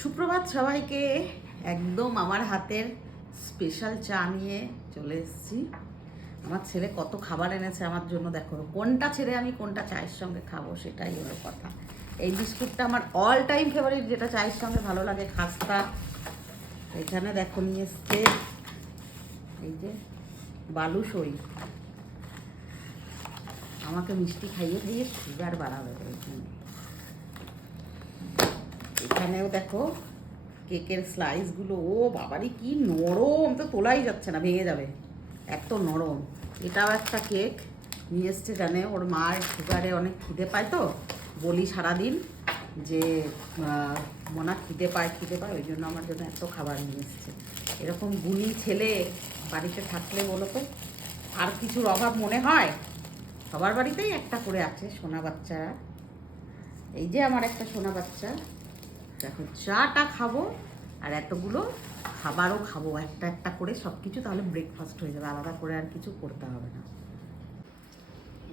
সুপ্রভাত সবাইকে। একদম আমার হাতের স্পেশাল চা নিয়ে চলে এসেছি। আমার ছেলে কত খাবার এনেছে আমার জন্য দেখো। কোনটা ছেড়ে আমি কোনটা চায়ের সঙ্গে খাব সেটাই হলো কথা। এই বিস্কুটটা আমার অল টাইম ফেভারিট যেটা চায়ের সঙ্গে ভালো লাগে, খাস্তা। এখানে দেখো নিয়ে এসছে এই যে বালুসই আমাকে মিষ্টি খাইয়ে খাইয়ে সুগার বাড়াবে। ওই জন্য। এখানেও দেখো কেকের স্লাইসগুলো ও বাবারই কি নরম, তো তোলাই যাচ্ছে না, ভেঙে যাবে। এত নরম। এটাও একটা কেক নিয়ে এসছে জানে, ওর মার সুগারে অনেক খিদে পায় তো, বলি সারাদিন যে মনা খিদে পায় খিদে পায়, ওই জন্য আমার জন্য এত খাবার নিয়ে এসছে। এরকম গুণী ছেলে বাড়িতে থাকলে বলো তো, আর কিছুর অভাব মনে হয়? সবার বাড়িতেই একটা করে আছে সোনা বাচ্চারা। এই যে আমার একটা সোনা বাচ্চা। দেখো, চাটা খাব আর এতগুলো খাবারও খাব, একটা একটা করে সব কিছু তাহলে ব্রেকফাস্ট হয়ে যাবে, আলাদা করে আর কিছু করতে হবে না।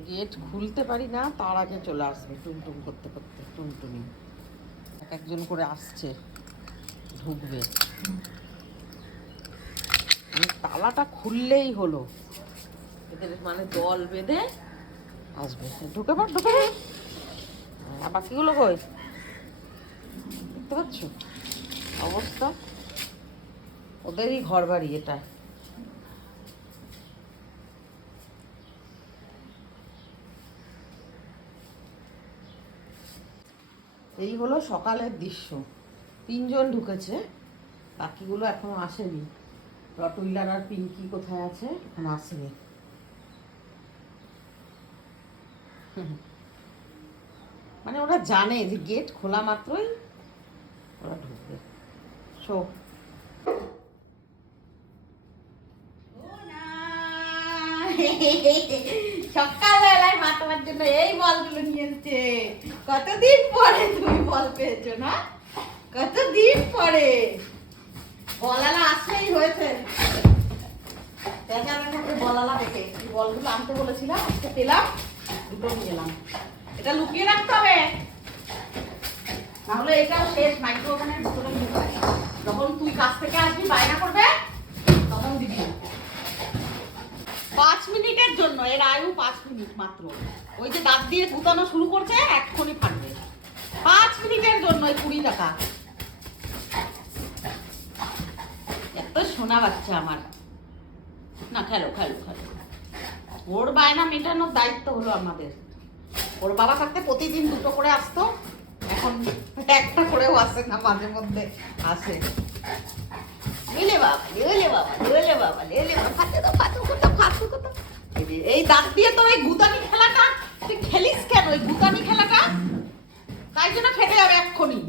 গেট খুলতে পারি না, তার আগে চলে আসবে টুমটুম করতে করতে টুমটুমি এক একজন করে আসছে, ঢুকবে। মানে তালাটা খুললেই হলো। এদের মানে দল বেঁধে আসবে। ঢুকে পড়, ঢুকে আর বাকিগুলো কই? দেখতে পাচ্ছ অবস্থা? ওদেরই ঘর বাড়ি এটা। এই হলো সকালের দৃশ্য। তিনজন ঢুকেছে, বাকিগুলো এখনও আসেনি। রটুইলার আর পিঙ্কি কোথায় আছে, এখন আসেনি। মানে ওরা জানে যে গেট খোলা মাত্রই শো সকালবেলায় মা জন্য এই বলগুলো নিয়ে এসছে। কতদিন পরে তুমি বল পেয়েছ, না? কতদিন পরে? বলালা আসলেই হয়েছে। বলালা দেখে। বলগুলো আনতে বলেছিলাম, আজকে পেলাম, দুটো নিয়ে এলাম। এটা লুকিয়ে রাখতে হবে। নাহলে এটাও শেষ মাইক্রো ওভেনের ভিতরে ঢুকায় যখন তুই কাছ থেকে আসবি, বায়না করবে, তখন দিবি। পাঁচ মিনিটের জন্য, এর আয়ু পাঁচ মিনিট মাত্র। ওই যে দাঁত দিয়ে গুতানো শুরু করছে, এক্ষুনি ফাটবে। পাঁচ মিনিটের জন্য কুড়ি টাকা। এত সোনা বাচ্চা আমার। না, খেলো খেলো খেলো। ওর বায়না মেটানোর দায়িত্ব হলো আমাদের। ওর বাবা থাকতে প্রতিদিন দুটো করে আসতো। এখন একটা করেও আসে না, মাঝে মধ্যে আসে। বাবা বাবা বাবা কোথাও এই এই দাঁত দিয়ে তো ওই গুতানি খেলাটা তুই খেলিস কেন ওই গুতানি খেলাটা তাই জন্য ফেটে যাবে এক্ষুনি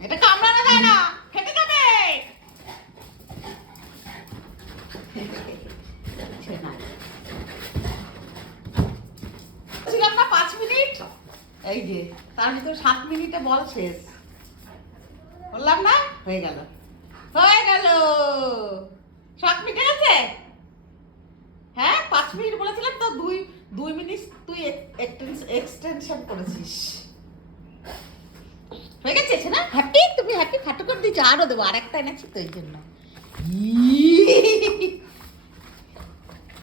এটা কামড়ানো যায় না ফেটে যাবে যাচ্ছে না। ছিলাম না পাঁচ মিনিট এই যে তার ভিতর সাত মিনিটে বল শেষ। বললাম না? হয়ে গেল। হয়ে গেল। সাত মিনিট গেছে? হ্যাঁ পাঁচ মিনিট বলেছিলাম তো দুই দুই মিনিট তুই এক্সটেনশন করেছিস। হয়ে গেছে না হ্যাপি তুমি হ্যাপি খাটো করে দিচ্ছ আরও দেবো আর একটা এনেছি তো এই জন্য।